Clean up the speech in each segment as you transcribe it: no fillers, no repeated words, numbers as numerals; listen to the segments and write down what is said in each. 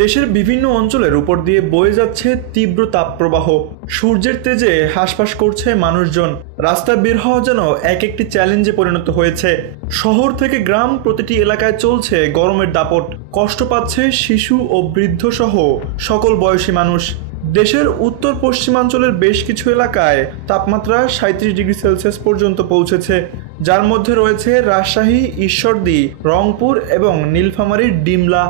দেশের বিভিন্ন অঞ্চলের উপর দিয়ে বয়ে যাচ্ছে তীব্র তাপপ্রবাহ। সূর্যের তেজে হাঁসফাঁস করছে মানুষজন। রাস্তায় বের হওয়া যেন এক একটি চ্যালেঞ্জে পরিণত হয়েছে। শহর থেকে গ্রাম প্রতিটি এলাকায় চলছে গরমের দাপট। কষ্ট পাচ্ছে শিশু ও বৃদ্ধ সহ সকল বয়সী মানুষ। দেশের উত্তর পশ্চিমাঞ্চলের বেশ কিছু এলাকায় তাপমাত্রা 37 ডিগ্রি সেলসিয়াস পর্যন্ত পৌঁছেছে, যার মধ্যে রয়েছে রাজশাহী, ঈশ্বরদী, রংপুর এবং নীলফামারীর ডিমলা।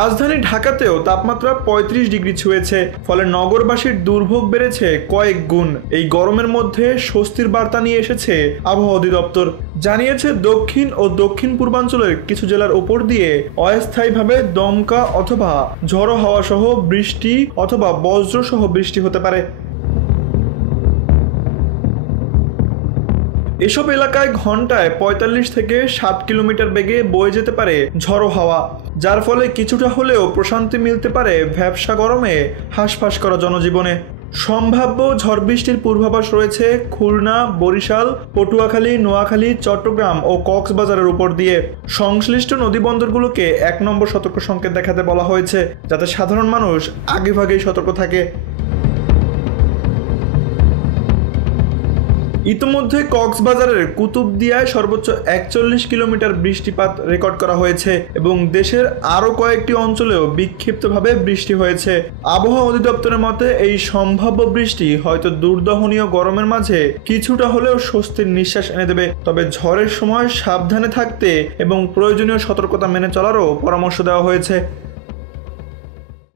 রাজধানী ঢাকাতেও তাপমাত্রা 35 ডিগ্রি ছুঁয়েছে, ফলে নগরবাসীর দুর্ভোগ বেড়েছে কয়েক গুণ। এই গরমের মধ্যে স্বস্তির বার্তা নিয়ে এসেছে আবহাওয়া অধিদপ্তর। জানিয়েছে দক্ষিণ ও দক্ষিণ পূর্বাঞ্চলের কিছু জেলার উপর দিয়ে অস্থায়ীভাবে দমকা অথবা ঝড়ো হাওয়া সহ বৃষ্টি অথবা বজ্র সহ বৃষ্টি হতে পারে। এসব এলাকায় ঘন্টায় 45 থেকে 60 কিলোমিটার বেগে বয়ে যেতে পারে ঝড়ো হাওয়া, যার ফলে কিছুটা হলেও প্রশান্তি মিলতে পারে ভ্যাপসা গরমে হাঁসফাঁস করা জনজীবনে। সম্ভাব্য ঝড় বৃষ্টির পূর্বাভাস রয়েছে খুলনা, বরিশাল, পটুয়াখালী, নোয়াখালী, চট্টগ্রাম ও কক্সবাজারের উপর দিয়ে। সংশ্লিষ্ট নদীবন্দরগুলোকে 1 নম্বর সতর্ক সংকেত দেখাতে বলা হয়েছে, যাতে সাধারণ মানুষ আগেভাগেই সতর্ক থাকে। ইতিমধ্যে কক্সবাজারের কুতুবদিয়ায় সর্বোচ্চ 41 কিলোমিটার বৃষ্টিপাত রেকর্ড করা হয়েছে এবং দেশের আরও কয়েকটি অঞ্চলেও বিক্ষিপ্তভাবে বৃষ্টি হয়েছে। আবহাওয়া অধিদপ্তরের মতে এই সম্ভাব্য বৃষ্টি হয়তো দুর্দহনীয় গরমের মাঝে কিছুটা হলেও স্বস্তির নিঃশ্বাস এনে দেবে, তবে ঝড়ের সময় সাবধানে থাকতে এবং প্রয়োজনীয় সতর্কতা মেনে চলারও পরামর্শ দেওয়া হয়েছে।